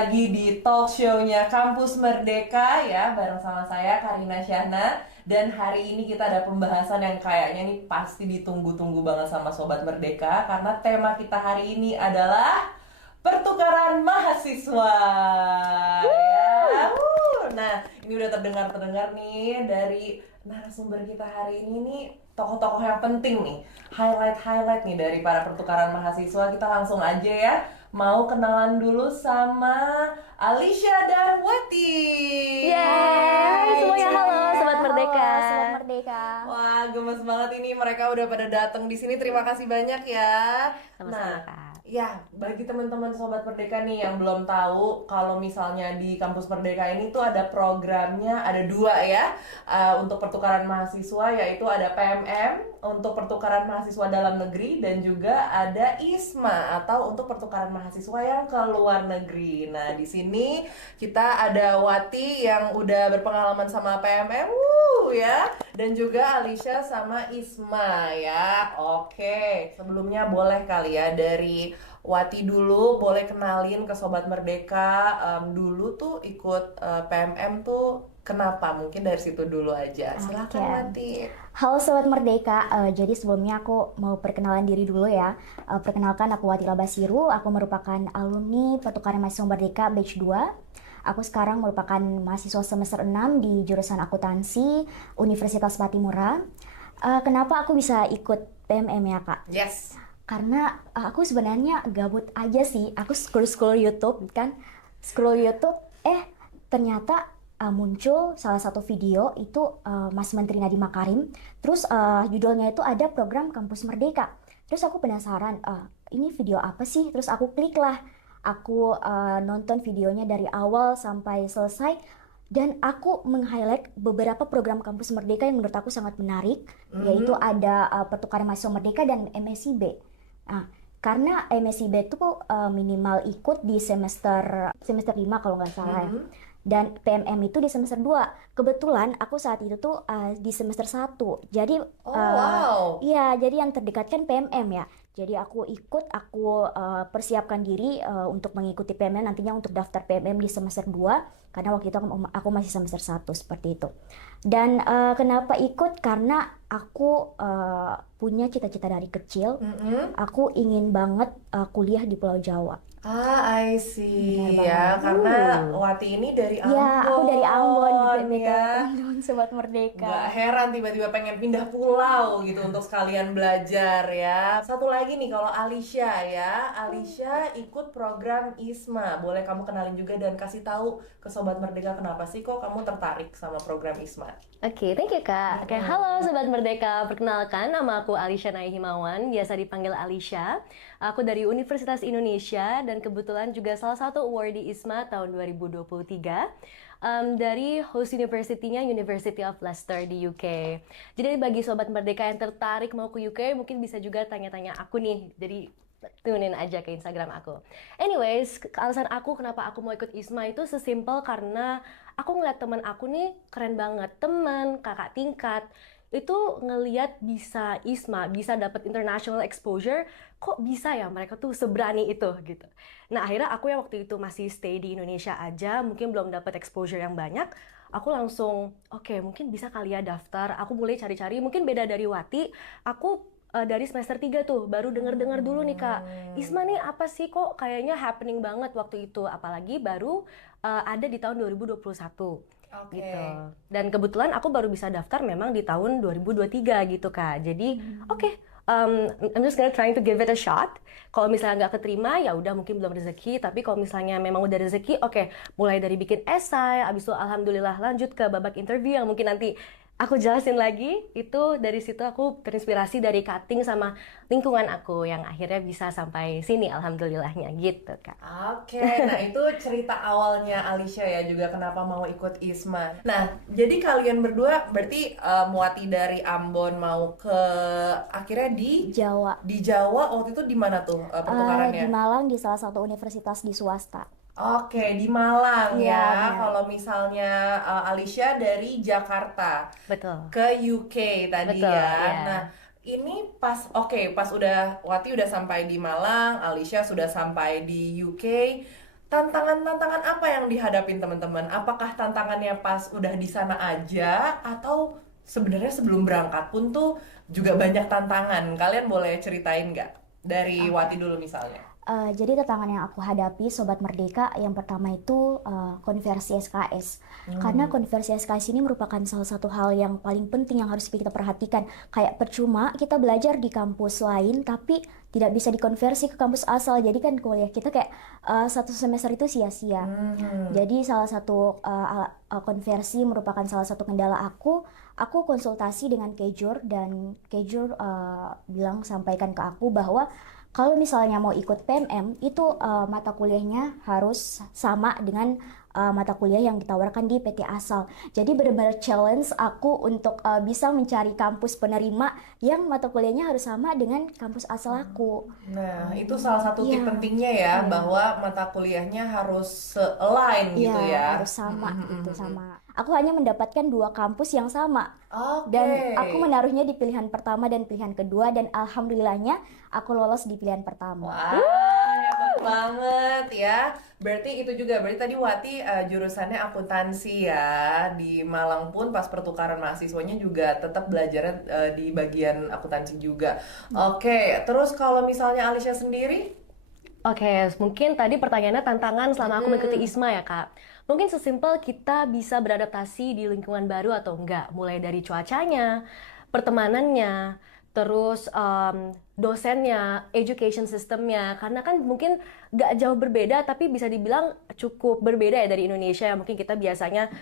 lagi di talk show-nya Kampus Merdeka ya, bareng sama saya Karina Syahna. Dan hari ini kita ada pembahasan yang kayaknya nih pasti ditunggu-tunggu banget sama Sobat Merdeka. Karena tema kita hari ini adalah pertukaran mahasiswa. Ya. Nah, ini udah terdengar nih dari narasumber kita hari ini nih, tokoh-tokoh yang penting nih, highlight nih dari para pertukaran mahasiswa. Kita langsung aja ya, mau kenalan dulu sama Alicia dan Wati. Yeay, hai semuanya, halo Sobat Merdeka. Halo Sobat Merdeka. Wah, gemes banget ini, mereka udah pada datang di sini. Terima kasih banyak ya. Sama-sama, Nah, Kak. ya, bagi teman-teman Sobat Merdeka nih yang belum tahu, kalau misalnya di Kampus Merdeka ini tuh ada programnya, ada dua ya, untuk pertukaran mahasiswa, yaitu ada PMM untuk pertukaran mahasiswa dalam negeri, dan juga ada ISMA atau untuk pertukaran mahasiswa yang ke luar negeri. Nah, di sini kita ada Wati yang udah berpengalaman sama PMM, ya, dan juga Alicia sama ISMA ya. Oke, sebelumnya boleh kali ya dari Wati dulu, boleh kenalin ke Sobat Merdeka, dulu tuh ikut PMM tuh kenapa? Mungkin dari situ dulu aja. Silakan Oke. Wati. Halo Sobat Merdeka, jadi sebelumnya aku mau perkenalan diri dulu ya. Perkenalkan, aku Watila Basiru, aku merupakan alumni Pertukaran Mahasiswa Merdeka Batch 2. Aku sekarang merupakan mahasiswa semester 6 di jurusan akuntansi Universitas Patimura. Kenapa aku bisa ikut PMM ya Kak? Yes. Karena aku sebenarnya gabut aja sih. Aku scroll YouTube kan, ternyata muncul salah satu video itu Mas Menteri Nadiem Makarim. Terus judulnya itu ada program Kampus Merdeka. Terus aku penasaran, ini video apa sih? Terus aku klik lah. Aku nonton videonya dari awal sampai selesai. Dan aku meng-highlight beberapa program Kampus Merdeka yang menurut aku sangat menarik, yaitu ada Pertukaran Mahasiswa Merdeka dan MSIB. Nah, karena MSIB itu minimal ikut di semester 5 kalau nggak salah ya. Dan PMM itu di semester 2. Kebetulan aku saat itu tuh di semester 1. Jadi Wow. iya, jadi yang terdekat kan PMM ya. Jadi aku persiapkan diri untuk mengikuti PMM nantinya untuk daftar PMM di semester 2 karena waktu itu aku masih semester 1 seperti itu. Dan kenapa ikut? Karena aku punya cita-cita dari kecil. Aku ingin banget kuliah di Pulau Jawa. I see. Benar Ya, banget. karena Wati ini dari Ambon. Ya, aku dari Ambon gitu ya. teman-teman Sobat Merdeka. Gak heran tiba-tiba pengen pindah pulau gitu untuk sekalian belajar ya. Satu lagi nih, kalau Alicia ya, Alicia ikut program ISMA. Boleh kamu kenalin juga dan kasih tahu ke Sobat Merdeka kenapa sih kok kamu tertarik sama program ISMA? Oke, thank you Kak. Oke, halo Sobat Merdeka. Perkenalkan, nama aku Alicia Nai Himawan, biasa dipanggil Alicia. Aku dari Universitas Indonesia dan kebetulan juga salah satu awardee ISMA tahun 2023. Dari host university-nya University of Leicester di UK. Jadi bagi Sobat Merdeka yang tertarik mau ke UK, mungkin bisa juga tanya-tanya aku nih. Jadi tunin aja ke Instagram aku. Anyways, alasan aku kenapa aku mau ikut ISMA itu sesimpel karena aku ngeliat teman aku nih keren banget. Teman, kakak tingkat, itu ngeliat bisa ISMA, bisa dapat international exposure, kok bisa ya mereka tuh seberani itu gitu. Nah akhirnya aku yang waktu itu masih stay di Indonesia aja, mungkin belum dapat exposure yang banyak, aku langsung oke, mungkin bisa kali ya daftar. Aku mulai cari-cari, mungkin beda dari Wati, aku dari semester 3 tuh baru denger-dengar dulu nih Kak, ISMA nih apa sih, kok kayaknya happening banget waktu itu, apalagi baru ada di tahun 2021. Oke. Gitu. Dan kebetulan aku baru bisa daftar memang di tahun 2023 gitu Kak. Jadi oke, I'm just gonna trying to give it a shot. Kalau misalnya nggak keterima ya udah mungkin belum rezeki. Tapi kalau misalnya memang udah rezeki, oke, mulai dari bikin esai, abis itu alhamdulillah lanjut ke babak interview yang mungkin nanti aku jelasin lagi. Itu dari situ aku terinspirasi dari cutting sama lingkungan aku yang akhirnya bisa sampai sini alhamdulillahnya gitu Kak. Oke, nah itu cerita awalnya Alicia ya juga kenapa mau ikut ISMA. Nah, jadi kalian berdua berarti Wati dari Ambon mau ke akhirnya Jawa. di Jawa waktu itu di mana tuh Di pertukarannya? Malang di salah satu universitas di swasta. Oke, di Malang Iya, ya. benar. Kalau misalnya Alicia dari Jakarta Betul. ke UK tadi Betul, ya. iya. Nah, ini pas udah Wati udah sampai di Malang, Alicia sudah sampai di UK. tantangan-tantangan apa yang dihadapin teman-teman? Apakah tantangannya pas udah di sana aja atau sebenarnya sebelum berangkat pun tuh juga banyak tantangan? Kalian boleh ceritain nggak? Dari Wati dulu misalnya. Jadi tantangan yang aku hadapi Sobat Merdeka yang pertama itu konversi SKS. Karena konversi SKS ini merupakan salah satu hal yang paling penting yang harus kita perhatikan. Kayak percuma kita belajar di kampus lain tapi tidak bisa dikonversi ke kampus asal. Jadi kan kuliah kita kayak satu semester itu sia-sia. Jadi salah satu konversi merupakan salah satu kendala aku. Aku konsultasi dengan Kejur dan Kejur bilang sampaikan ke aku bahwa kalau misalnya mau ikut PMM itu mata kuliahnya harus sama dengan mata kuliah yang ditawarkan di PT asal. Jadi benar-benar challenge aku untuk bisa mencari kampus penerima yang mata kuliahnya harus sama dengan kampus asal aku. Nah, itu salah satu tip Iya. pentingnya ya, bahwa mata kuliahnya harus se-align Iya, gitu ya. harus sama gitu sama. Aku hanya mendapatkan 2 kampus yang sama. Oke. Dan aku menaruhnya di pilihan pertama dan pilihan kedua dan alhamdulillahnya aku lolos di pilihan pertama. Wah, hebat banget ya. Berarti itu juga, berarti tadi Wati jurusannya akuntansi ya. Di Malang pun pas pertukaran mahasiswanya juga tetap belajarnya di bagian akuntansi juga. Oke, terus kalau misalnya Alicia sendiri? Oke, mungkin tadi pertanyaannya tantangan selama aku mengikuti ISMA ya, Kak. Mungkin sesimpel kita bisa beradaptasi di lingkungan baru atau enggak, mulai dari cuacanya, pertemanannya, terus dosennya, education systemnya, karena kan mungkin nggak jauh berbeda, tapi bisa dibilang cukup berbeda ya dari Indonesia. Mungkin kita biasanya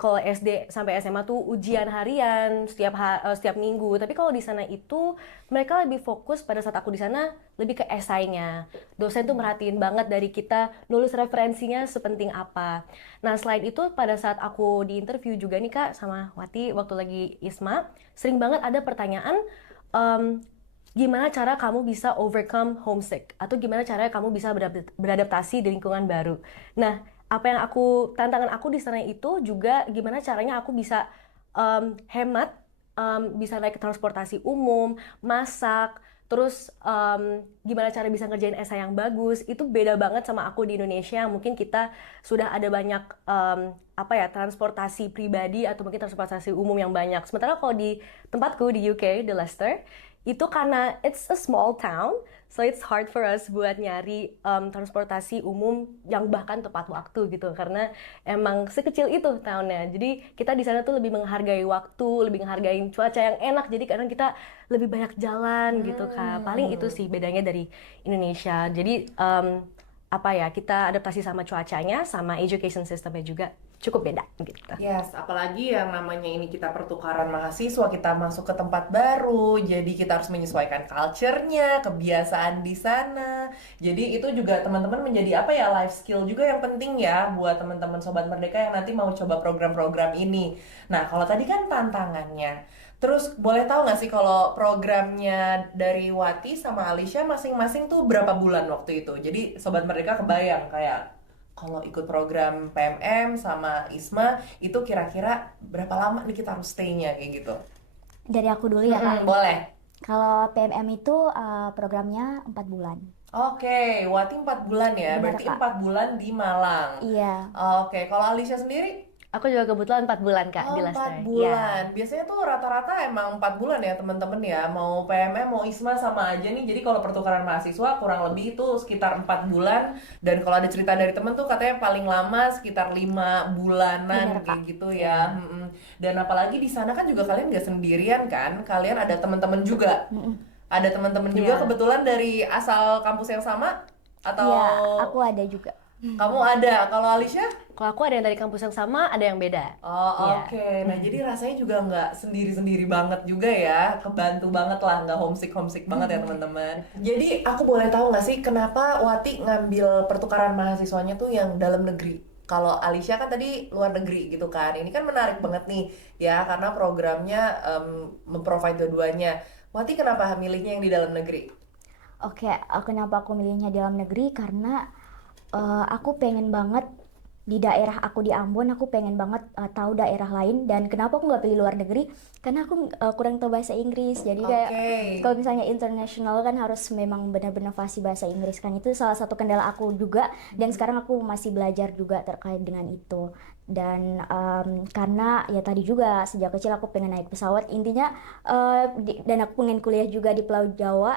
kalau SD sampai SMA tuh ujian harian setiap minggu, tapi kalau di sana itu mereka lebih fokus pada saat aku di sana lebih ke esainya. Dosen tuh merhatiin banget dari kita nulis referensinya sepenting apa. Nah selain itu pada saat aku di interview juga nih Kak sama Wati waktu lagi ISMA, sering banget ada pertanyaan gimana cara kamu bisa overcome homesick atau gimana cara kamu bisa beradaptasi di lingkungan baru. Nah, tantangan aku di sana itu juga gimana caranya aku bisa hemat, bisa naik transportasi umum, masak, terus gimana cara bisa ngerjain esai yang bagus. Itu beda banget sama aku di Indonesia. Mungkin kita sudah ada banyak transportasi pribadi atau mungkin transportasi umum yang banyak. Sementara kalau di tempatku di UK, di Leicester, itu karena it's a small town, so it's hard for us buat nyari transportasi umum yang bahkan tepat waktu gitu, karena emang sekecil itu townnya. Jadi kita di sana tuh lebih menghargai waktu, lebih menghargai cuaca yang enak. Jadi kadang kita lebih banyak jalan gitu Kak. Paling itu sih bedanya dari Indonesia. Jadi kita adaptasi sama cuacanya, sama education systemnya juga cukup beda gitu. Yes, apalagi yang namanya ini kita pertukaran mahasiswa, kita masuk ke tempat baru, jadi kita harus menyesuaikan culture-nya, kebiasaan di sana. Jadi itu juga teman-teman menjadi life skill juga yang penting ya buat teman-teman Sobat Merdeka yang nanti mau coba program-program ini. Nah, kalau tadi kan tantangannya. Terus boleh tahu nggak sih kalau programnya dari Wati sama Alicia masing-masing tuh berapa bulan waktu itu? Jadi Sobat Merdeka kebayang kayak kalau ikut program PMM sama ISMA itu kira-kira berapa lama nih kita harus stay-nya kayak gitu? Dari aku dulu ya Kak. Boleh. Kalau PMM itu programnya 4 bulan. Oke, Wati 4 bulan ya, Benar, berarti Kak. 4 bulan di Malang. Iya. Oke, kalau Alicia sendiri? Aku juga kebetulan 4 bulan Kak di Leicester. 4 bulan. Biasanya tuh rata-rata emang 4 bulan ya teman-teman ya. Mau PMM, mau ISMA sama aja nih. Jadi kalau pertukaran mahasiswa kurang lebih itu sekitar 4 bulan. Dan kalau ada cerita dari temen tuh katanya paling lama sekitar 5 bulanan Bener, kayak gitu ya. Dan apalagi di sana kan juga kalian gak sendirian kan. Kalian ada teman-teman juga. Ada teman-teman juga Iya. kebetulan dari asal kampus yang sama? Atau Iya, aku ada juga. kamu ada? Kalau Alicia? Kalau aku ada yang dari kampus yang sama, ada yang beda. Oh Iya. oke, nah jadi rasanya juga nggak sendiri-sendiri banget juga ya, kebantu banget lah, nggak homesick banget ya teman-teman. Jadi aku boleh tahu nggak sih kenapa Wati ngambil pertukaran mahasiswanya tuh yang dalam negeri? Kalau Alicia kan tadi luar negeri gitu kan, ini kan menarik banget nih ya karena programnya memprovide dua-duanya. Wati kenapa milihnya yang di dalam negeri? Oke, kenapa aku milihnya dalam negeri? Karena aku pengen banget di daerah aku di Ambon, aku pengen banget tahu daerah lain. Dan kenapa aku nggak pilih luar negeri? Karena aku kurang tahu bahasa Inggris. Jadi kayak kalau misalnya internasional kan harus memang benar-benar fasih bahasa Inggris kan. Itu salah satu kendala aku juga. Dan sekarang aku masih belajar juga terkait dengan itu. Dan karena ya tadi juga sejak kecil aku pengen naik pesawat, intinya dan aku pengen kuliah juga di Pulau Jawa,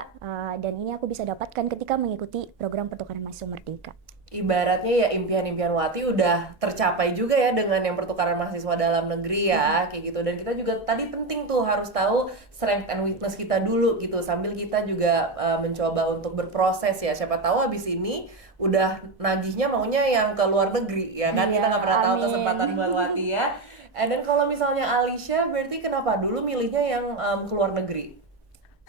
dan ini aku bisa dapatkan ketika mengikuti program pertukaran mahasiswa Merdeka. Ibaratnya ya impian-impian Wati udah tercapai juga ya dengan yang pertukaran mahasiswa dalam negeri ya, kayak gitu. Dan kita juga tadi penting tuh harus tahu strength and weakness kita dulu gitu, sambil kita juga mencoba untuk berproses ya. Siapa tahu habis ini udah nagihnya maunya yang ke luar negeri ya kan, kita nggak pernah tahu Amin. kesempatan buat Wati ya. Dan kalau misalnya Alicia berarti kenapa dulu milihnya yang ke luar negeri?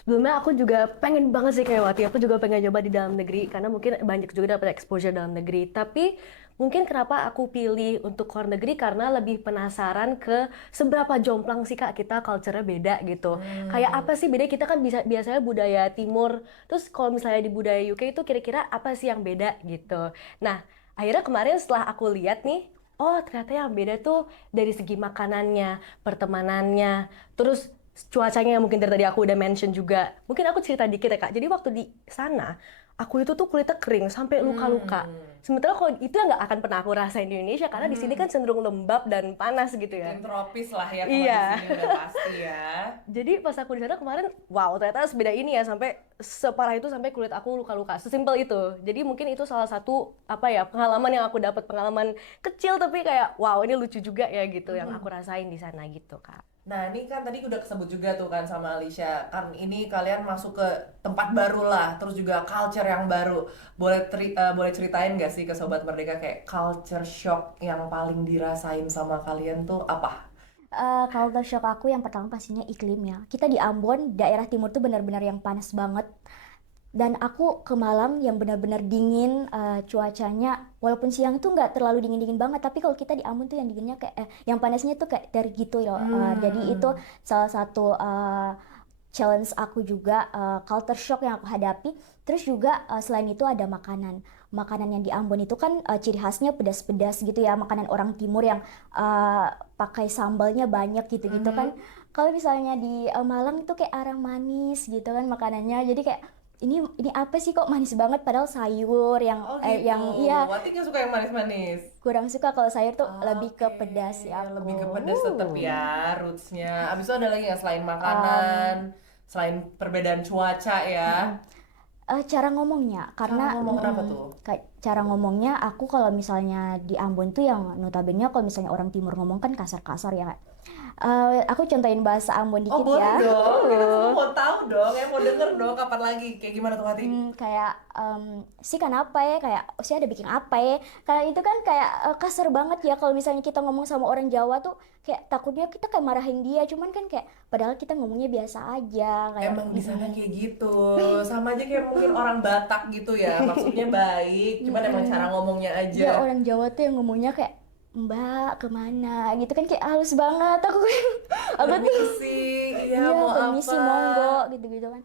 Sebelumnya aku juga pengen banget sih kayak Wati, aku juga pengen coba di dalam negeri karena mungkin banyak juga dapat exposure dalam negeri. Tapi mungkin kenapa aku pilih untuk luar negeri karena lebih penasaran ke seberapa jomplang sih Kak kita culture-nya beda gitu. Kayak apa sih beda, kita kan biasanya budaya timur, terus kalau misalnya di budaya UK itu kira-kira apa sih yang beda gitu. Nah, akhirnya kemarin setelah aku lihat nih, oh ternyata yang beda tuh dari segi makanannya, pertemanannya, terus cuacanya yang mungkin dari tadi aku udah mention juga. Mungkin aku cerita dikit ya Kak. Jadi waktu di sana, aku itu tuh kulitnya kering sampai luka-luka. Sementara kalau itu nggak akan pernah aku rasain di Indonesia karena di sini kan cenderung lembab dan panas gitu ya. Yang tropis lah ya, kalau Iya. di sini udah pasti ya. Jadi pas aku di sana kemarin, wow ternyata sebeda ini ya, sampai separah itu sampai kulit aku luka-luka. Sesimpel itu. Jadi mungkin itu salah satu apa ya pengalaman yang aku dapat, pengalaman kecil tapi kayak wow ini lucu juga ya gitu yang aku rasain di sana gitu Kak. Nah ini kan tadi udah kesebut juga tuh kan sama Alicia, kan ini kalian masuk ke tempat baru lah, terus juga culture yang baru. Boleh ceritain gak sih ke Sobat Merdeka kayak culture shock yang paling dirasain sama kalian tuh apa? Culture shock aku yang pertama pastinya iklim ya. Kita di Ambon, daerah timur tuh benar-benar yang panas banget. Dan aku ke Malang yang benar-benar dingin, cuacanya walaupun siang itu nggak terlalu dingin-dingin banget, tapi kalau kita di Ambon tuh yang dinginnya kayak yang panasnya tuh kayak dari gitu loh. Jadi itu salah satu challenge aku juga, culture shock yang aku hadapi. Terus juga selain itu ada makanan. Makanan yang di Ambon itu kan ciri khasnya pedas-pedas gitu ya, makanan orang timur yang pakai sambalnya banyak gitu-gitu kan. Kalau misalnya di Malang itu kayak arang manis gitu kan makanannya. Jadi kayak ini apa sih kok manis banget, padahal sayur yang Oh gitu. yang iya Wati gak suka yang manis-manis. kurang suka. Kalau sayur tuh lebih ke Oke, pedas ya aku. lebih ke pedas tetap ya rootsnya. Abis itu ada lagi nggak selain makanan, selain perbedaan cuaca ya? Cara ngomongnya, karena Cara ngomong kenapa tuh? cara ngomongnya aku kalau misalnya di Ambon tuh yang notabene kalau misalnya orang timur ngomong kan kasar-kasar ya. Aku contohin bahasa Ambon Oh dikit boleh ya. dong, kita semua mau tahu dong, ya mau denger dong kapan lagi, kayak gimana tuh Wati? Kayak sih kan apa ya, kayak sih ada bikin apa ya, karena itu kan kayak kasar banget ya kalau misalnya kita ngomong sama orang Jawa tuh kayak takutnya kita kayak marahin dia, cuman kan kayak padahal kita ngomongnya biasa aja kayak Emang di sana kayak gitu, sama aja kayak mungkin orang Batak gitu ya, maksudnya baik, cuman emang cara ngomongnya ya aja. orang Jawa tuh yang ngomongnya kayak Mbak kemana gitu kan, kayak halus banget aku kan. Aku tuh Permisi, iya mau permisi apa? monggo gitu-gitu kan.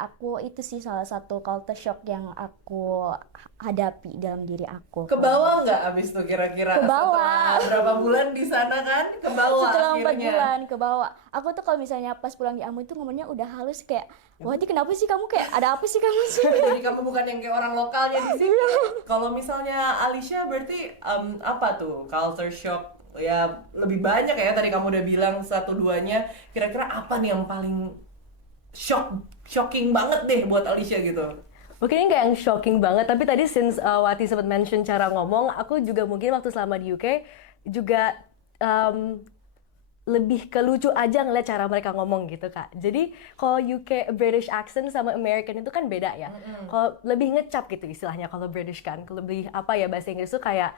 Aku itu sih salah satu culture shock yang aku hadapi dalam diri aku. Ke bawah nggak abis tuh kira-kira? Ke bawah. Setelah berapa bulan di sana kan? Ke bawah Setelah 4 akhirnya. bulan ke bawah. Aku tuh kalau misalnya pas pulang di Ambon tuh ngomongnya udah halus kayak, Wati kenapa sih kamu, kayak ada apa sih kamu sih? Jadi kamu bukan yang kayak orang lokalnya di sini. Kalau misalnya Alicia berarti apa tuh culture shock? Ya lebih banyak ya, tadi kamu udah bilang satu duanya. Kira-kira apa nih yang paling shocking banget deh buat Alicia gitu? Mungkin ini nggak yang shocking banget, tapi tadi since Wati sempat mention cara ngomong, aku juga mungkin waktu selama di UK juga lebih ke lucu aja ngeliat cara mereka ngomong gitu Kak. Jadi kalau UK British accent sama American itu kan beda ya. Kalau lebih ngecap gitu istilahnya kalau British kan, kalau lebih apa ya bahasa Inggris tuh kayak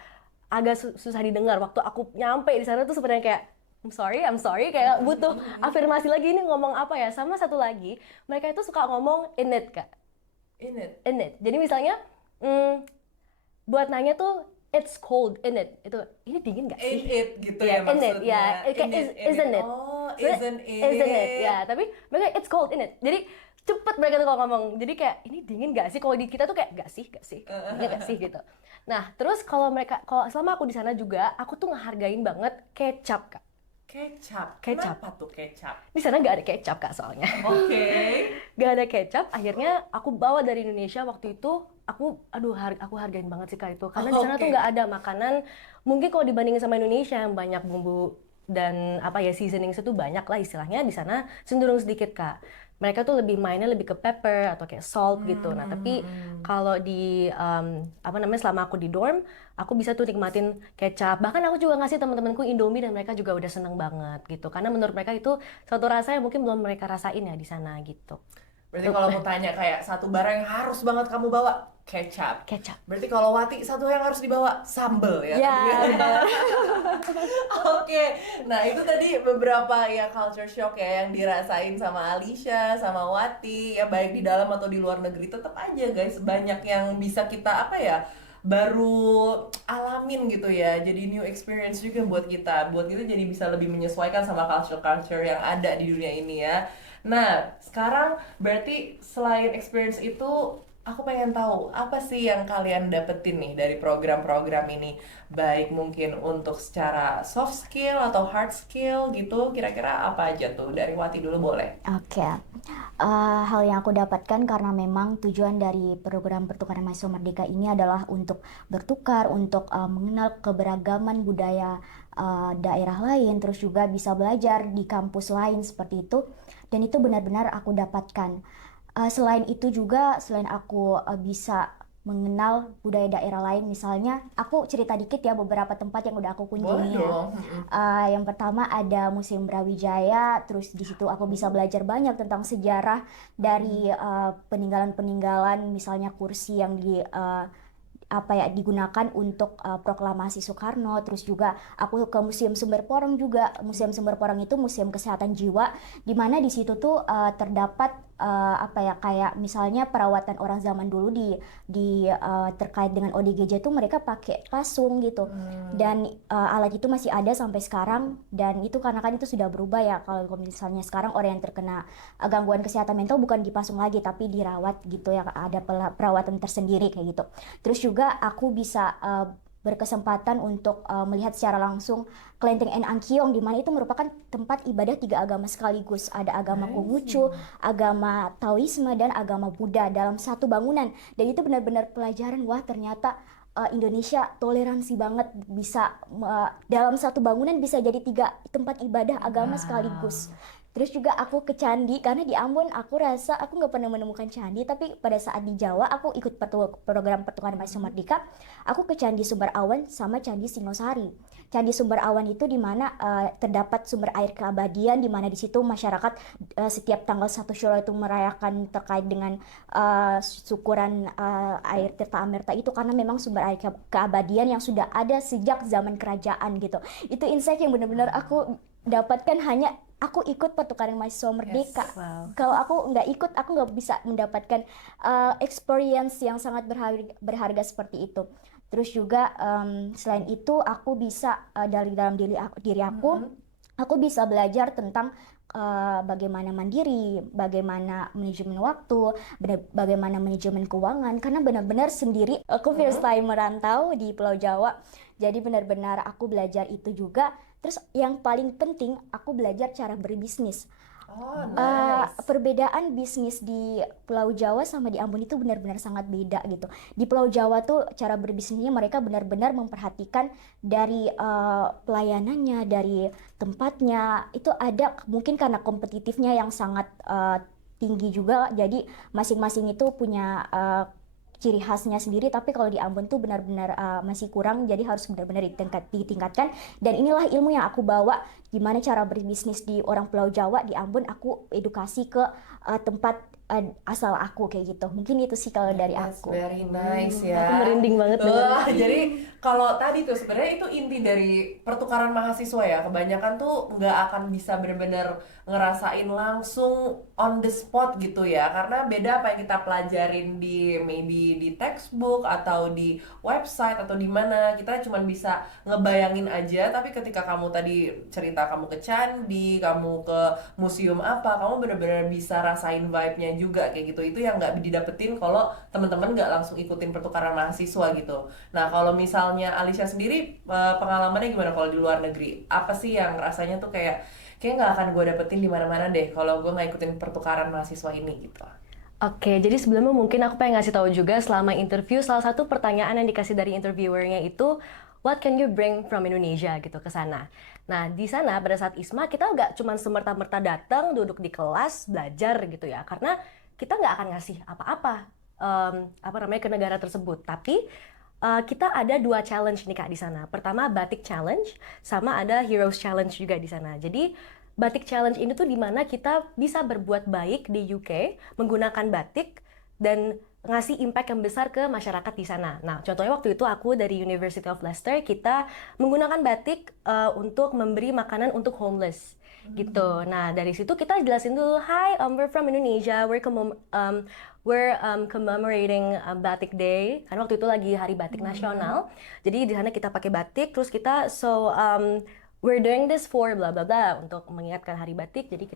agak susah didengar. Waktu aku nyampe di sana tuh sebenarnya kayak I'm sorry, kayak butuh afirmasi lagi ini ngomong apa ya. Sama satu lagi, mereka itu suka ngomong in it Kak. In it. In it. Jadi misalnya buat nanya tuh it's cold in it. Itu ini dingin nggak In sih? it gitu Ya, ya in it, maksudnya. ya. Kayak isn't it? Oh, Sebenarnya, isn't it? Isn't it? Ya, tapi mereka it's cold in it. Jadi cepet mereka tuh kalau ngomong. Jadi kayak ini dingin gak sih? Kalau di kita tuh kayak gak sih, dingin gak sih gitu. Nah, terus kalau selama aku di sana juga, aku tuh ngehargain banget kecap, Kak. Kecap. Kecap. Kenapa tuh kecap? Di sana nggak ada kecap, Kak, soalnya. Oke. Nggak ada kecap, akhirnya aku bawa dari Indonesia waktu itu. Aku hargain banget sih, Kak, itu. Karena di sana tuh Oke. nggak ada makanan, mungkin kalau dibandingin sama Indonesia yang banyak bumbu dan seasoning itu banyak lah istilahnya, di sana cenderung sedikit, Kak. Mereka tuh mainnya lebih ke pepper atau kayak salt gitu. Nah, tapi kalau di selama aku di dorm, aku bisa tuh nikmatin kecap. Bahkan aku juga ngasih teman-temanku Indomie dan mereka juga udah seneng banget gitu. Karena menurut mereka itu suatu rasa yang mungkin belum mereka rasain ya di sana gitu. Berarti kalau mau tanya kayak satu barang yang harus banget kamu bawa, kecap. Kecap. Berarti kalau Wati satu yang harus dibawa, sambel ya? Ya, benar. Oke, nah itu tadi beberapa ya culture shock ya yang dirasain sama Alisha, sama Wati, ya baik di dalam atau di luar negeri. Tetap aja guys, banyak yang bisa kita baru alamin gitu ya. Jadi new experience juga buat kita jadi bisa lebih menyesuaikan sama culture yang ada di dunia ini ya. Nah, sekarang berarti selain experience itu, aku pengen tahu apa sih yang kalian dapetin nih dari program-program ini, baik mungkin untuk secara soft skill atau hard skill gitu, kira-kira apa aja tuh? Dari Wati dulu boleh. Oke. Hal yang aku dapatkan karena memang tujuan dari program pertukaran mahasiswa merdeka ini adalah untuk bertukar, untuk mengenal keberagaman budaya daerah lain, terus juga bisa belajar di kampus lain seperti itu. Dan itu benar-benar aku dapatkan. Selain itu juga, selain aku bisa mengenal budaya daerah lain, misalnya aku cerita dikit ya beberapa tempat yang udah aku Boleh kunjungi ya. dong. Yang pertama ada Museum Brawijaya, terus di situ aku bisa belajar banyak tentang sejarah dari peninggalan-peninggalan, misalnya kursi yang digunakan untuk proklamasi Soekarno. Terus juga aku ke Museum Sumber Porong juga. Museum Sumber Porong itu museum kesehatan jiwa, di mana di situ tuh terdapat kayak misalnya perawatan orang zaman dulu terkait dengan ODGJ tuh mereka pakai pasung gitu. Dan alat itu masih ada sampai sekarang, dan itu karena kan itu sudah berubah ya. Kalau misalnya sekarang orang yang terkena gangguan kesehatan mental bukan dipasung lagi tapi dirawat gitu ya, ada perawatan tersendiri kayak gitu. Terus juga aku bisa berkesempatan untuk melihat secara langsung Kelenteng En Angkyong, di mana itu merupakan tempat ibadah 3 agama sekaligus. Ada agama Konghucu, agama Taoisme, dan agama Buddha dalam satu bangunan. Dan itu benar-benar pelajaran, wah ternyata Indonesia toleransi banget, bisa dalam satu bangunan bisa jadi 3 tempat ibadah agama sekaligus. Terus juga aku ke candi, karena di Ambon aku rasa aku nggak pernah menemukan candi, tapi pada saat di Jawa aku ikut program pertukaran mahasiswa merdeka, aku ke Candi Sumber Awan sama Candi Singosari. Candi Sumber Awan itu di mana terdapat sumber air keabadian, di mana di situ masyarakat setiap tanggal 1 Syawal itu merayakan terkait dengan syukuran air Tirta Amerta itu, karena memang sumber air keabadian yang sudah ada sejak zaman kerajaan gitu. Itu insight yang benar-benar aku dapatkan hanya aku ikut pertukaran mahasiswa merdeka. Yes. Wow. Kalau aku nggak ikut, aku nggak bisa mendapatkan experience yang sangat berharga seperti itu. Terus juga selain itu aku bisa dari dalam diri aku bisa belajar tentang bagaimana mandiri, bagaimana manajemen waktu, bagaimana manajemen keuangan. Karena benar-benar sendiri, aku first time merantau di Pulau Jawa. Jadi benar-benar aku belajar itu juga. Terus yang paling penting, aku belajar cara berbisnis. Oh, nice. Perbedaan bisnis di Pulau Jawa sama di Ambon itu benar-benar sangat beda gitu. Di Pulau Jawa tuh cara berbisnisnya mereka benar-benar memperhatikan dari pelayanannya, dari tempatnya. Itu ada mungkin karena kompetitifnya yang sangat tinggi juga. Jadi masing-masing itu punya ciri khasnya sendiri, tapi kalau di Ambon tuh benar-benar masih kurang, jadi harus benar-benar ditingkatkan. Dan inilah ilmu yang aku bawa, gimana cara berbisnis di orang Pulau Jawa. Di Ambon aku edukasi ke tempat asal aku kayak gitu. Mungkin itu sih kalau dari That's aku. very nice ya. Aku merinding banget dengerin. Jadi kalau tadi tuh sebenarnya itu inti dari pertukaran mahasiswa ya. Kebanyakan tuh nggak akan bisa benar-benar ngerasain langsung on the spot gitu ya. Karena beda apa yang kita pelajarin di maybe di textbook atau di website atau di mana, kita cuma bisa ngebayangin aja. Tapi ketika kamu tadi cerita ketika kamu ke candi, kamu ke museum apa, kamu bener-bener bisa rasain vibe-nya juga kayak gitu. Itu yang nggak didapetin kalau teman-teman nggak langsung ikutin pertukaran mahasiswa gitu. Nah, kalau misalnya Alicia sendiri pengalamannya gimana kalau di luar negeri? Apa sih yang rasanya tuh kayak nggak akan gue dapetin di mana-mana deh kalau gue nggak ikutin pertukaran mahasiswa ini gitu. Oke, jadi sebelumnya mungkin aku pengen ngasih tahu juga selama interview salah satu pertanyaan yang dikasih dari interviewernya itu what can you bring from Indonesia gitu ke sana. Nah, di sana pada saat ISMA kita nggak cuma semerta-merta datang duduk di kelas belajar gitu ya, karena kita nggak akan ngasih apa-apa apa namanya ke negara tersebut. Tapi kita ada 2 challenge nih Kak di sana. Pertama Batik Challenge, sama ada Heroes Challenge juga di sana. Jadi Batik Challenge ini tuh dimana kita bisa berbuat baik di UK menggunakan batik dan ngasih impact yang besar ke masyarakat di sana. Nah, contohnya waktu itu aku dari University of Leicester, kita menggunakan batik untuk memberi makanan untuk homeless gitu. Nah, dari situ kita jelasin dulu, hi, we're from Indonesia, we're commemorating Batik Day, karena waktu itu lagi Hari Batik Nasional. Jadi di sana kita pakai batik, terus kita we're doing this for bla bla bla untuk mengingatkan Hari Batik. Jadi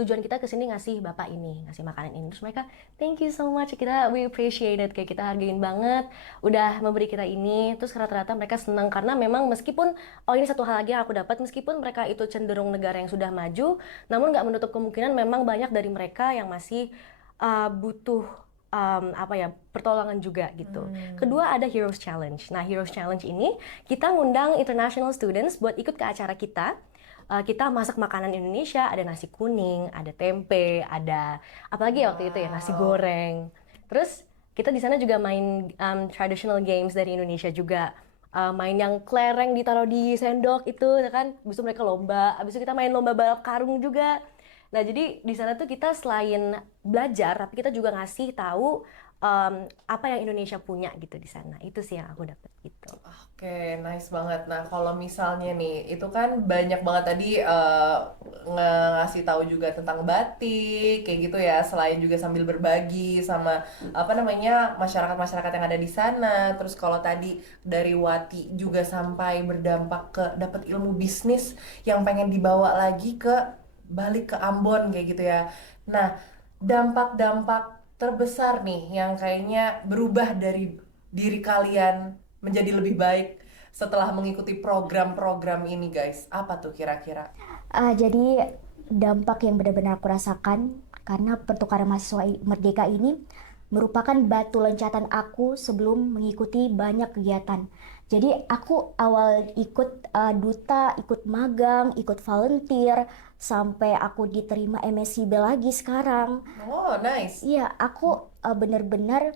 tujuan kita kesini ngasih bapak ini, ngasih makanan ini. Terus mereka thank you so much, we appreciate it, kayak kita hargain banget udah memberi kita ini. Terus rata-rata mereka senang karena memang meskipun ini satu hal lagi yang aku dapat, meskipun mereka itu cenderung negara yang sudah maju, namun nggak menutup kemungkinan memang banyak dari mereka yang masih butuh pertolongan juga gitu. Kedua ada Heroes Challenge. Nah, Heroes Challenge ini kita ngundang international students buat ikut ke acara kita. Kita masak makanan Indonesia, ada nasi kuning, ada tempe, ada apalagi waktu itu ya nasi goreng. Terus kita di sana juga main traditional games dari Indonesia juga. Main yang kelereng ditaruh di sendok itu kan, habis itu mereka lomba, habis itu kita main lomba balap karung juga. Nah, jadi di sana tuh kita selain belajar, tapi kita juga ngasih tahu apa yang Indonesia punya gitu di sana. Itu sih yang aku dapat gitu. Oke, nice banget. Nah, kalau misalnya nih, itu kan banyak banget tadi ngasih tahu juga tentang batik, kayak gitu ya. Selain juga sambil berbagi sama masyarakat-masyarakat yang ada di sana. Terus kalau tadi dari Wati juga sampai berdampak ke dapat ilmu bisnis yang pengen dibawa lagi balik ke Ambon kayak gitu ya. Nah, dampak-dampak terbesar nih yang kayaknya berubah dari diri kalian menjadi lebih baik setelah mengikuti program-program ini, guys. Apa tuh kira-kira? Jadi dampak yang benar-benar aku rasakan karena pertukaran mahasiswa merdeka ini merupakan batu loncatan aku sebelum mengikuti banyak kegiatan. Jadi aku awal ikut duta, ikut magang, ikut volunteer, sampai aku diterima MSIB lagi sekarang. Oh, nice. Iya, aku benar-benar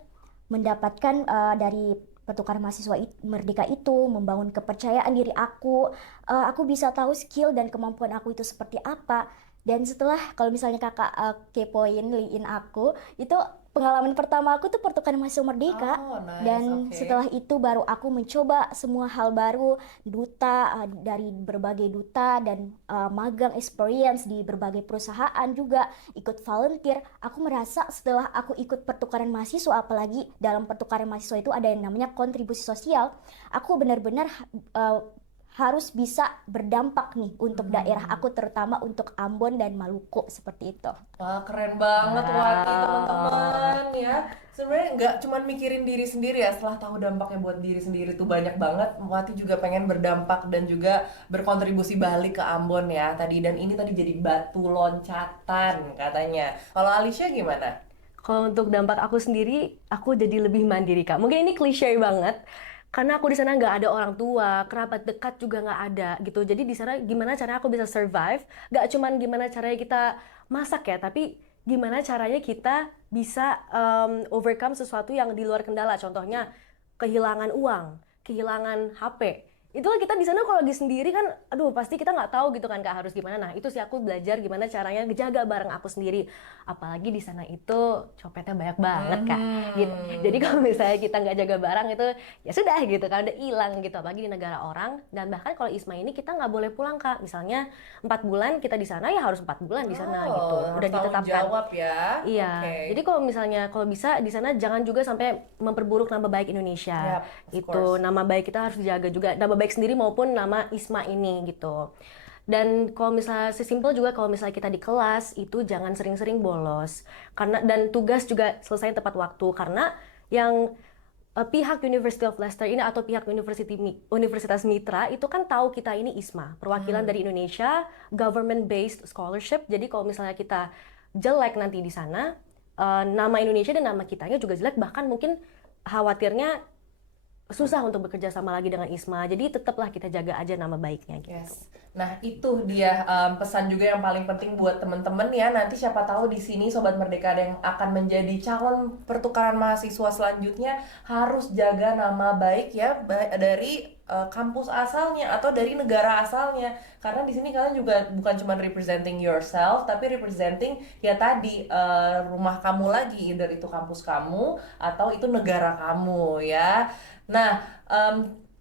mendapatkan dari pertukaran mahasiswa merdeka itu, membangun kepercayaan diri aku. Aku bisa tahu skill dan kemampuan aku itu seperti apa. Dan setelah, kalau misalnya kakak kepoin liin aku, itu pengalaman pertama aku tuh pertukaran mahasiswa merdeka. Oh, nice. Dan Okay. setelah itu baru aku mencoba semua hal baru, duta dari berbagai duta dan magang experience di berbagai perusahaan juga, ikut volunteer. Aku merasa setelah aku ikut pertukaran mahasiswa, apalagi dalam pertukaran mahasiswa itu ada yang namanya kontribusi sosial, aku benar-benar harus bisa berdampak nih untuk daerah aku, terutama untuk Ambon dan Maluku, seperti itu. Wah, keren banget Wati, teman-teman ya. Sebenarnya nggak cuma mikirin diri sendiri ya, setelah tahu dampaknya buat diri sendiri tuh banyak banget. Wati juga pengen berdampak dan juga berkontribusi balik ke Ambon ya tadi. Dan ini tadi jadi batu loncatan katanya. Kalau Alicia gimana? Kalau untuk dampak aku sendiri, aku jadi lebih mandiri Kak. Mungkin ini klise banget, karena aku di sana nggak ada orang tua, kerabat dekat juga nggak ada gitu. Jadi di sana gimana caranya aku bisa survive? Nggak cuman gimana caranya kita masak ya, tapi gimana caranya kita bisa overcome sesuatu yang di luar kendala. Contohnya kehilangan uang, kehilangan HP. Itu kan kita di sana kalau lagi sendiri kan, aduh pasti kita nggak tahu gitu kan Kak harus gimana. Nah itu sih aku belajar gimana caranya ngejaga barang aku sendiri. Apalagi di sana itu copetnya banyak banget Kak. Gitu. Jadi kalau misalnya kita nggak jaga barang itu ya sudah gitu kan, udah hilang gitu. Apalagi di negara orang. Dan bahkan kalau ISMA ini kita nggak boleh pulang Kak. Misalnya 4 bulan kita di sana ya harus 4 bulan di sana gitu. Udah ditetapkan. Jawab ya. Iya. Okay. Jadi kalau bisa di sana jangan juga sampai memperburuk nama baik Indonesia. Yep, of Itu course. nama baik kita harus dijaga juga. Nama baik sendiri maupun nama ISMA ini gitu. Dan kalau misalnya sesimpel juga kalau misalnya kita di kelas itu jangan sering-sering bolos. Dan tugas juga selesai tepat waktu karena yang pihak University of Leicester ini atau pihak Universitas Mitra itu kan tahu kita ini ISMA, perwakilan dari Indonesia, government based scholarship. Jadi kalau misalnya kita jelek nanti di sana, nama Indonesia dan nama kitanya juga jelek, bahkan mungkin khawatirnya susah untuk bekerja sama lagi dengan ISMA. Jadi tetaplah kita jaga aja nama baiknya gitu. Yes. Nah, itu dia pesan juga yang paling penting buat teman-teman ya. Nanti siapa tahu di sini Sobat Merdeka ada yang akan menjadi calon pertukaran mahasiswa selanjutnya, harus jaga nama baik ya dari kampus asalnya atau dari negara asalnya. Karena di sini kalian juga bukan cuma representing yourself, tapi representing ya tadi rumah kamu lagi, dari itu kampus kamu atau itu negara kamu ya. Nah,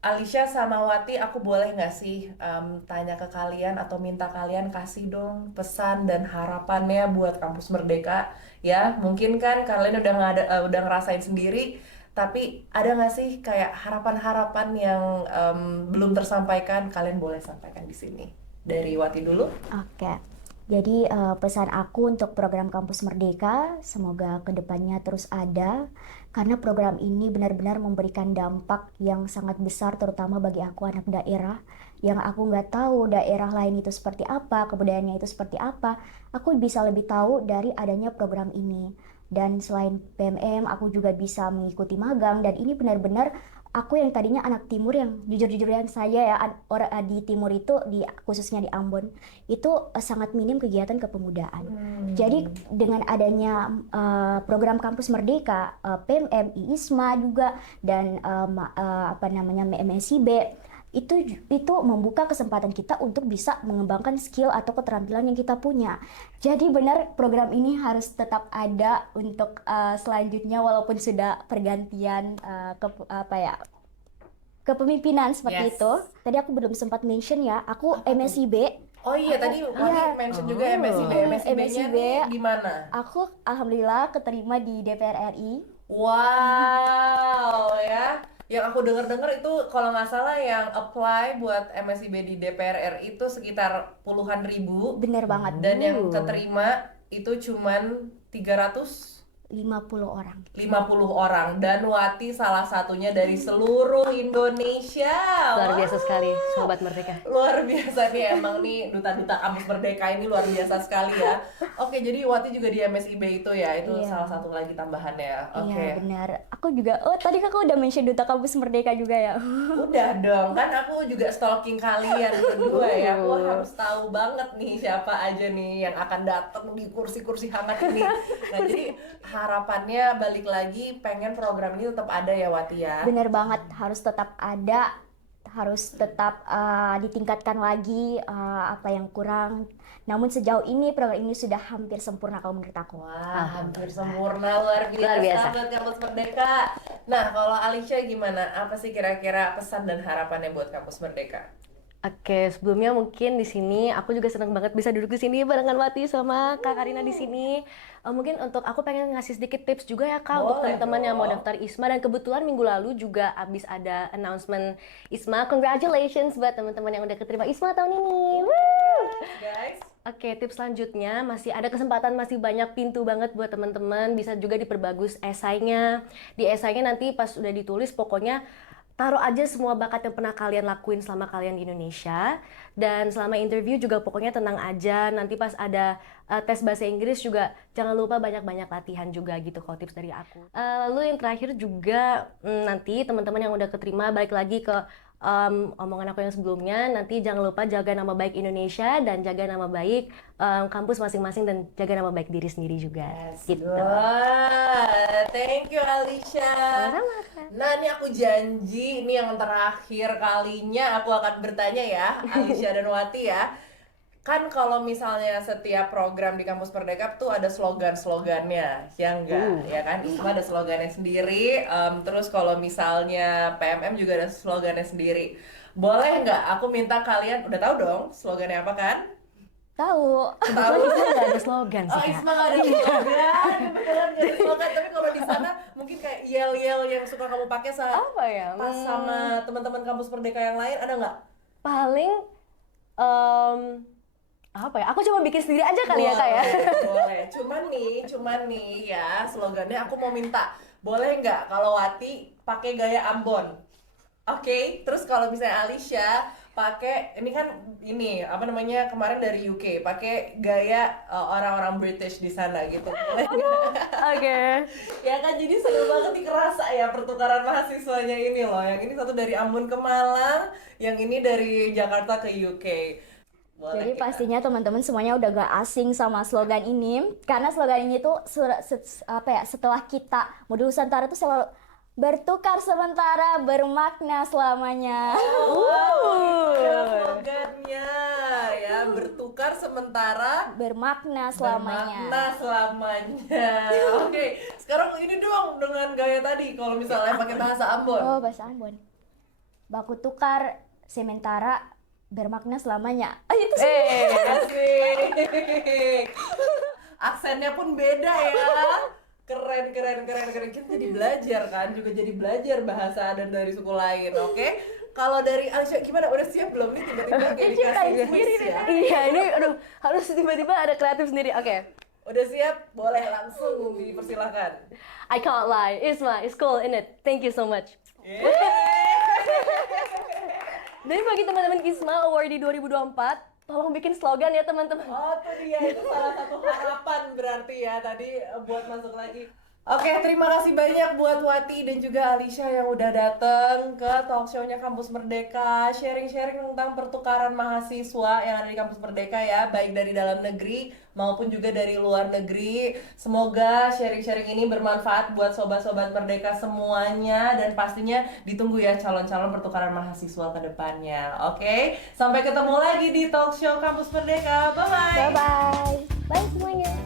Alisha sama Wati, aku boleh nggak sih tanya ke kalian atau minta kalian kasih dong pesan dan harapannya buat Kampus Merdeka ya? Mungkin kan kalian udah ngerasain sendiri, tapi ada nggak sih kayak harapan-harapan yang belum tersampaikan? Kalian boleh sampaikan di sini. Dari Wati dulu. Oke. Jadi pesan aku untuk program Kampus Merdeka, semoga kedepannya terus ada, karena program ini benar-benar memberikan dampak yang sangat besar, terutama bagi aku anak daerah, yang aku nggak tahu daerah lain itu seperti apa, kebudayaannya itu seperti apa, aku bisa lebih tahu dari adanya program ini. Dan selain PMM, aku juga bisa mengikuti magang, dan ini benar-benar aku yang tadinya anak timur, yang jujur-jujuran saya ya, orang di timur itu, khususnya di Ambon, itu sangat minim kegiatan kepemudaan. Jadi dengan adanya program Kampus Merdeka, PMM, ISMA juga, dan MSIB, itu membuka kesempatan kita untuk bisa mengembangkan skill atau keterampilan yang kita punya. Jadi benar program ini harus tetap ada untuk selanjutnya, walaupun sudah pergantian kepemimpinan seperti Yes. itu. Tadi aku belum sempat mention ya, aku MSIB. Oh iya, tadi Wati mention juga MSIB. MSIB-nya MSIB. nih di mana? Aku alhamdulillah keterima di DPR RI. Wow ya. Yang aku dengar itu kalau nggak salah yang apply buat MSIB di DPR RI itu sekitar puluhan ribu. Bener banget. Dan yang keterima itu cuman 50 orang. 50 orang, dan Wati salah satunya dari seluruh Indonesia. Luar Wah, biasa sekali Sobat Merdeka. luar biasa nih, emang nih duta-duta Kampus Merdeka ini luar biasa sekali ya. Oke, jadi Wati juga di MSIB itu ya, itu Iya. salah satu lagi tambahannya. Oke. Iya benar. Aku juga, tadi kakak udah mention Duta Kampus Merdeka juga ya. Udah dong, kan aku juga stalking kalian berdua ya. Aku harus tahu banget nih siapa aja nih yang akan datang di kursi-kursi hangat ini. Nah, jadi harapannya balik lagi pengen program ini tetap ada ya Wati ya. Bener banget, harus tetap ada, harus tetap ditingkatkan lagi apa yang kurang. Namun sejauh ini program ini sudah hampir sempurna kalau menurut aku. Wah, hampir sempurna, luar Luar biasa. buat Kampus Merdeka. Nah, kalau Alisha gimana? Apa sih kira-kira pesan dan harapannya buat Kampus Merdeka? Oke, sebelumnya mungkin di sini aku juga senang banget bisa duduk di sini barengan Wati sama Kak Karina di sini. Mungkin untuk aku pengen ngasih sedikit tips juga ya Kak untuk Boleh teman-teman yang mau dong. daftar ISMA, dan kebetulan minggu lalu juga abis ada announcement ISMA. Congratulations buat teman-teman yang udah keterima ISMA tahun ini. Woo! Guys, Oke, tips selanjutnya masih ada kesempatan, masih banyak pintu banget buat teman-teman. Bisa juga diperbagus esainya. Di esainya nanti pas udah ditulis pokoknya taruh aja semua bakat yang pernah kalian lakuin selama kalian di Indonesia. Dan selama interview juga pokoknya tenang aja. Nanti pas ada tes bahasa Inggris juga jangan lupa banyak-banyak latihan juga gitu kalau tips dari aku. Lalu yang terakhir juga nanti teman-teman yang udah keterima balik lagi ke omongan aku yang sebelumnya, nanti jangan lupa jaga nama baik Indonesia dan jaga nama baik kampus masing-masing, dan jaga nama baik diri sendiri juga. yes, Gitu. good. Thank you Alisha. Sama-sama, Kak. Nah, ini aku janji, ini yang terakhir kalinya aku akan bertanya ya, Alisha dan Wati ya. Kan kalau misalnya setiap program di Kampus Merdeka tuh ada slogan-slogannya, ya enggak? Ya kan, ISMA ada slogannya sendiri, terus kalau misalnya PMM juga ada slogannya sendiri. Boleh nggak aku minta kalian, udah tahu dong slogannya apa kan? Tahu. Tahu? Isma nggak ada slogan Oh, sih Kak. ISMA nggak ada slogan, beneran nggak ada slogan. Tapi kalau di sana mungkin kayak yel-yel yang suka kamu pakai Apa ya? pas sama teman-teman Kampus Merdeka yang lain, ada nggak? Paling Apa ya? Aku coba bikin sendiri aja kali ya Kak ya. Boleh. Cuman nih ya slogannya aku mau minta, boleh nggak kalau Wati pakai gaya Ambon? Oke, terus kalau misalnya Alicia pakai ini apa namanya kemarin dari UK, pakai gaya orang-orang British di sana gitu. Boleh nggak? Oke. Ya kan jadi seru banget nih kerasa ya pertukaran mahasiswanya ini loh. Yang ini satu dari Ambon ke Malang, yang ini dari Jakarta ke UK. Boleh Jadi kita. pastinya teman-teman semuanya udah gak asing sama slogan ini, karena slogan ini tuh setelah kita Modul Nusantara tuh selalu bertukar sementara, bermakna selamanya. Ya, slogannya ya bertukar sementara Bermakna selamanya. bermakna selamanya. Oke, sekarang ini dong dengan gaya tadi kalau misalnya pakai bahasa Ambon. Oh, bahasa Ambon. Baku tukar sementara, bermakna selamanya. Ah, itu sih. Asik. Aksennya pun beda ya. Keren. Kita jadi belajar kan, juga jadi belajar bahasa dan dari suku lain, oke? Kalau dari Alicia gimana? Udah siap belum nih tiba-tiba kayak dikasih quiz ya? Iya, ini aduh harus tiba-tiba ada kreatif sendiri. Oke. Udah siap? Boleh langsung dipersilahkan. I can't lie. Isma, it's cool, innit? Thank you so much. Yeay. Jadi bagi teman-teman Isma Awardee 2024, tolong bikin slogan ya teman-teman. Oh tuh dia, itu salah satu harapan berarti ya tadi buat masuk lagi. Oke, terima kasih banyak buat Wati dan juga Alicia yang udah dateng ke talk show-nya Kampus Merdeka, sharing-sharing tentang pertukaran mahasiswa yang ada di Kampus Merdeka ya, baik dari dalam negeri maupun juga dari luar negeri. Semoga sharing-sharing ini bermanfaat buat sobat-sobat Merdeka semuanya dan pastinya ditunggu ya calon-calon pertukaran mahasiswa ke depannya. Oke, sampai ketemu lagi di talk show Kampus Merdeka. Bye-bye. Bye-bye. Bye semuanya.